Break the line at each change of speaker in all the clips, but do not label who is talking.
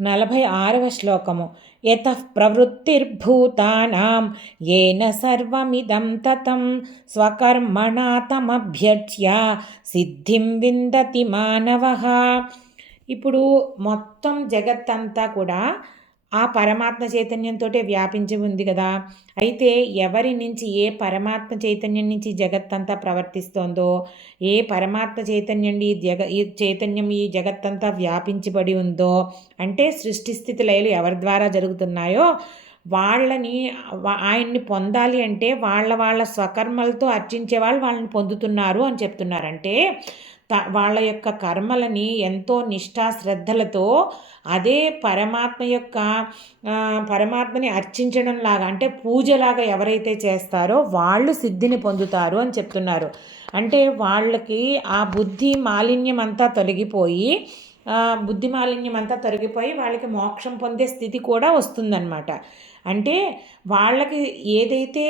నలభై ఆరవ శ్లోకము. యత ప్రవృత్తిర్భూతానాం ఏన సర్వమిదం తతం స్వకర్మణా తమభ్యర్చ్య సిద్ధిం విందతి మానవ. ఇప్పుడు మొత్తం జగత్తంతా కూడా ఆ పరమాత్మ చైతన్యంతో వ్యాపించి ఉంది కదా. అయితే ఎవరి నుంచి ఏ పరమాత్మ చైతన్యం నుంచి జగత్తంతా ప్రవర్తిస్తోందో ఏ పరమాత్మ చైతన్యం ఈ జగ ఈ చైతన్యం ఈ జగత్తంతా వ్యాపించబడి ఉందో అంటే సృష్టి స్థితి లయలు ఎవరి ద్వారా జరుగుతున్నాయో వాళ్ళని ఆయన్ని పొందాలి అంటే వాళ్ళ వాళ్ళ స్వకర్మలతో అర్చించే వాళ్ళు వాళ్ళని పొందుతున్నారు అని చెప్తున్నారంటే వాళ్ళ యొక్క కర్మలని ఎంతో నిష్ఠా శ్రద్ధలతో అదే పరమాత్మ యొక్క పరమాత్మని అర్చించడం లాగా అంటే పూజలాగా ఎవరైతే చేస్తారో వాళ్ళు సిద్ధిని పొందుతారు అని చెప్తున్నారు. అంటే వాళ్ళకి ఆ బుద్ధి మాలిన్యం అంతా తొలగిపోయి బుద్ధి మాలిన్యం అంతా తొలగిపోయి వాళ్ళకి మోక్షం పొందే స్థితి కూడా వస్తుందన్నమాట. అంటే వాళ్ళకి ఏదైతే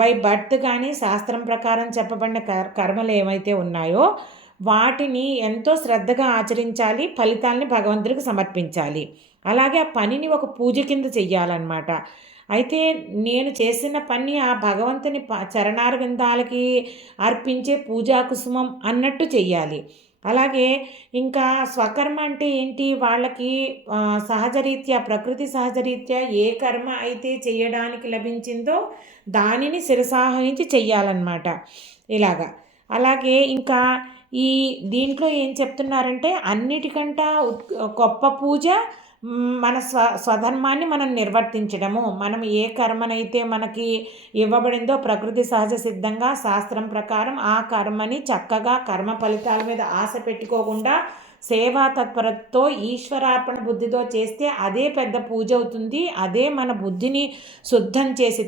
బై బర్త్ కానీ శాస్త్రం ప్రకారం చెప్పబడిన కర్మలు ఏమైతే ఉన్నాయో వాటిని ఎంతో శ్రద్ధగా ఆచరించాలి ఫలితాలని భగవంతుడికి సమర్పించాలి. అలాగే ఆ పనిని ఒక పూజ కింద చెయ్యాలన్నమాట. అయితే నేను చేసిన పని ఆ భగవంతుని చరణార విందాలకి అర్పించే పూజా కుసుమం అన్నట్టు చెయ్యాలి. అలాగే ఇంకా స్వకర్మ అంటే ఏంటి? వాళ్ళకి సహజరీత్యా ప్రకృతి సహజరీత్యా ఏ కర్మ అయితే చేయడానికి లభించిందో దానిని శిరసాహించి చెయ్యాలన్నమాట. ఇలాగా. అలాగే ఇంకా ఈ దీంట్లో ఏం చెప్తున్నారంటే అన్నిటికంట గొప్ప పూజ మన స్వ స్వధర్మాన్ని మనం నిర్వర్తించడము. మనం ఏ కర్మనైతే మనకి ఇవ్వబడిందో ప్రకృతి సహజ సిద్ధంగా శాస్త్రం ప్రకారం ఆ కర్మని చక్కగా కర్మ ఫలితాల మీద ఆశ పెట్టుకోకుండా సేవా తత్పరతో ఈశ్వరార్పణ బుద్ధితో చేస్తే అదే పెద్ద పూజ అవుతుంది. అదే మన బుద్ధిని శుద్ధం చేసి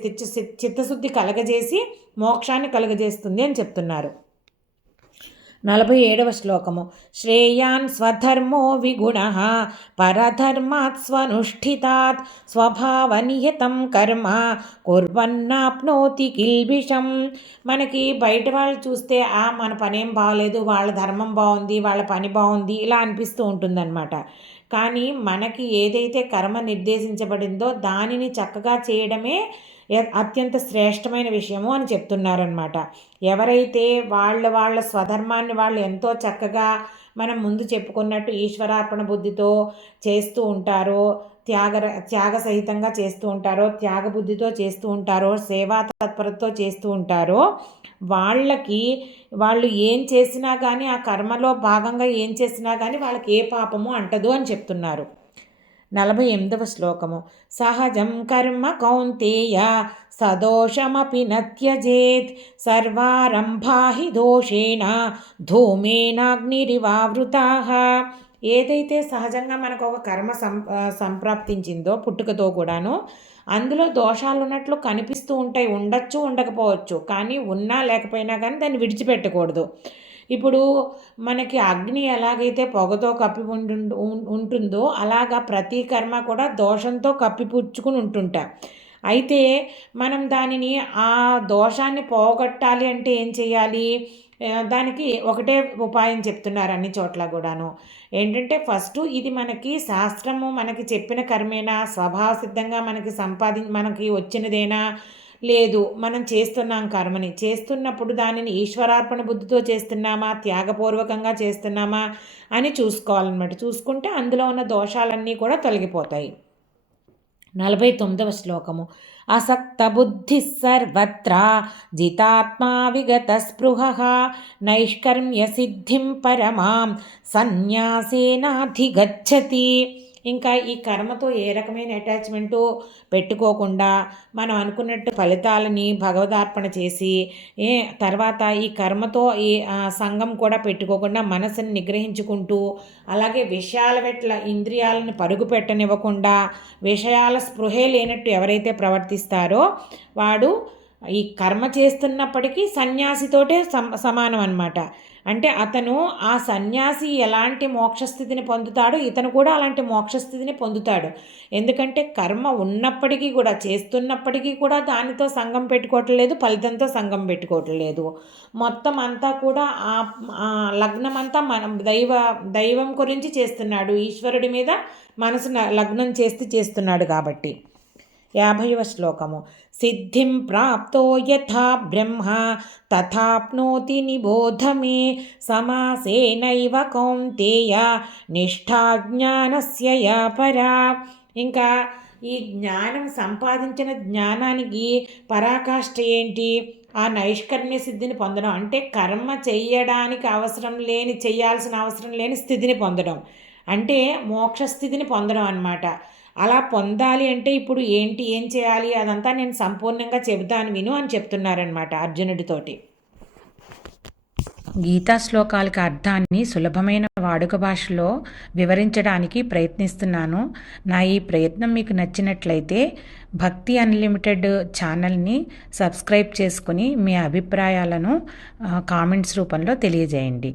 చిత్తశుద్ధి కలగజేసి మోక్షాన్ని కలగజేస్తుంది అని చెప్తున్నారు. నలభై ఏడవ శ్లోకము. శ్రేయాన్ స్వధర్మో విగుణ పరధర్మాత్ స్వనుష్ఠితాత్ స్వభావనియతం కర్మ కుర్వన్నాప్నోతి కిల్బిషం మనకి బయట వాళ్ళు చూస్తే ఆ మన పనేం బాగలేదు వాళ్ళ ధర్మం బాగుంది వాళ్ళ పని బాగుంది ఇలా అనిపిస్తూ ఉంటుందన్నమాట. కానీ మనకి ఏదైతే కర్మ నిర్దేశించబడిందో దానిని చక్కగా చేయడమే అత్యంత శ్రేష్టమైన విషయము అని చెప్తున్నారనమాట ఎవరైతే వాళ్ళ వాళ్ళ స్వధర్మాన్ని వాళ్ళు ఎంతో చక్కగా మనం ముందు చెప్పుకున్నట్టు ఈశ్వరార్పణ బుద్ధితో చేస్తూ ఉంటారో త్యాగ త్యాగ సహితంగా చేస్తూ ఉంటారో త్యాగ బుద్ధితో చేస్తూ ఉంటారో సేవా తత్పరతో చేస్తూ ఉంటారో వాళ్ళకి వాళ్ళు ఏం చేసినా కానీ ఆ కర్మలో భాగంగా ఏం చేసినా కానీ వాళ్ళకి ఏ పాపము అంటదు అని చెప్తున్నారు. నలభై ఎనిమిదవ శ్లోకము. సహజం కర్మ కౌంతేయ సదోషమపి నత్యజేత్ సర్వారంభా హి దోషేణ ధూమేనాగ్నిరివావృతా. ఏదైతే సహజంగా మనకు ఒక కర్మ సం సంప్రాప్తించిందో పుట్టుకతో కూడాను అందులో దోషాలు ఉన్నట్లు కనిపిస్తూ ఉంటాయి ఉండొచ్చు ఉండకపోవచ్చు కానీ ఉన్నా లేకపోయినా కానీ దాన్ని విడిచిపెట్టకూడదు. ఇప్పుడు మనకి అగ్ని ఎలాగైతే పొగతో కప్పి ఉంటుందో అలాగా ప్రతి కర్మ కూడా దోషంతో కప్పిపుచ్చుకుని ఉంటుంటా. అయితే మనం దానిని ఆ దోషాన్ని పోగొట్టాలి అంటే ఏం చేయాలి? దానికి ఒకటే ఉపాయం చెప్తున్నారు అన్ని చోట్ల కూడాను. ఏంటంటే ఫస్ట్ ఇది మనకి శాస్త్రము మనకి చెప్పిన కర్మేనా? స్వభావ సిద్ధంగా మనకి సంపాది మనకి వచ్చినదేనా? లేదు మనం చేస్తున్నాం కర్మని. చేస్తున్నప్పుడు దానిని ఈశ్వరార్పణ బుద్ధితో చేస్తున్నామా? త్యాగపూర్వకంగా చేస్తున్నామా? అని చూసుకోవాలన్నమాట. చూసుకుంటే అందులో ఉన్న దోషాలన్నీ కూడా తొలగిపోతాయి. నలభై తొమ్మిదవ శ్లోకము. అసక్త బుద్ధి సర్వత్ర జితాత్మా విగత స్పృహ నైష్కర్మ్య సిద్ధిం పరమాం సన్యాసేనాధిగచ్చతి. ఇంకా ఈ కర్మతో ఏ రకమైన అటాచ్మెంటు పెట్టుకోకుండా మనం అనుకున్నట్టు ఫలితాలని భగవదార్పణ చేసి ఏ తర్వాత ఈ కర్మతో ఈ సంఘం కూడా పెట్టుకోకుండా మనసుని నిగ్రహించుకుంటూ అలాగే విషయాల వెట్ల ఇంద్రియాలను పరుగు పెట్టనివ్వకుండా విషయాల స్పృహే లేనట్టు ఎవరైతే ప్రవర్తిస్తారో వాడు ఈ కర్మ చేస్తున్నప్పటికీ సన్యాసితోటే సమానం అనమాట అంటే అతను ఆ సన్యాసి ఎలాంటి మోక్షస్థితిని పొందుతాడో ఇతను కూడా అలాంటి మోక్షస్థితిని పొందుతాడు. ఎందుకంటే కర్మ ఉన్నప్పటికీ కూడా చేస్తున్నప్పటికీ కూడా దానితో సంఘం పెట్టుకోవటం లేదు ఫలితంతో సంఘం పెట్టుకోవటం లేదు మొత్తం అంతా కూడా ఆ లగ్నం అంతా మనం దైవ దైవం గురించి చేస్తున్నాడు. ఈశ్వరుడి మీద మనసు లగ్నం చేస్తూ చేస్తున్నాడు కాబట్టి. యాభైవ శ్లోకము. సిద్ధిం ప్రాప్తో యథా బ్రహ్మ తథాప్నోతి నిబోధ మే సమాసేనైవ కౌంతేయ నిష్ఠా జ్ఞానస్య యా పరా. ఇంకా ఈ జ్ఞానం సంపాదించిన జ్ఞానానికి పరాకాష్ఠ ఏంటి? ఆ నైష్కర్మ్య సిద్ధిని పొందడం. అంటే కర్మ చేయడానికి అవసరం లేని చేయాల్సిన అవసరం లేని స్థితిని పొందడం. అంటే మోక్ష స్థితిని పొందడం అన్నమాట. అలా పొందాలి అంటే ఇప్పుడు ఏంటి ఏం చేయాలి అదంతా నేను సంపూర్ణంగా చెబుతాను విను అని చెప్తున్నారనమాట అర్జునుడితోటి. గీతా శ్లోకాలకి అర్థాన్ని సులభమైన వాడుక భాషలో వివరించడానికి ప్రయత్నిస్తున్నాను. నా ఈ ప్రయత్నం మీకు నచ్చినట్లయితే భక్తి అన్లిమిటెడ్ ఛానల్ని సబ్స్క్రైబ్ చేసుకుని మీ అభిప్రాయాలను కామెంట్స్ రూపంలో తెలియజేయండి.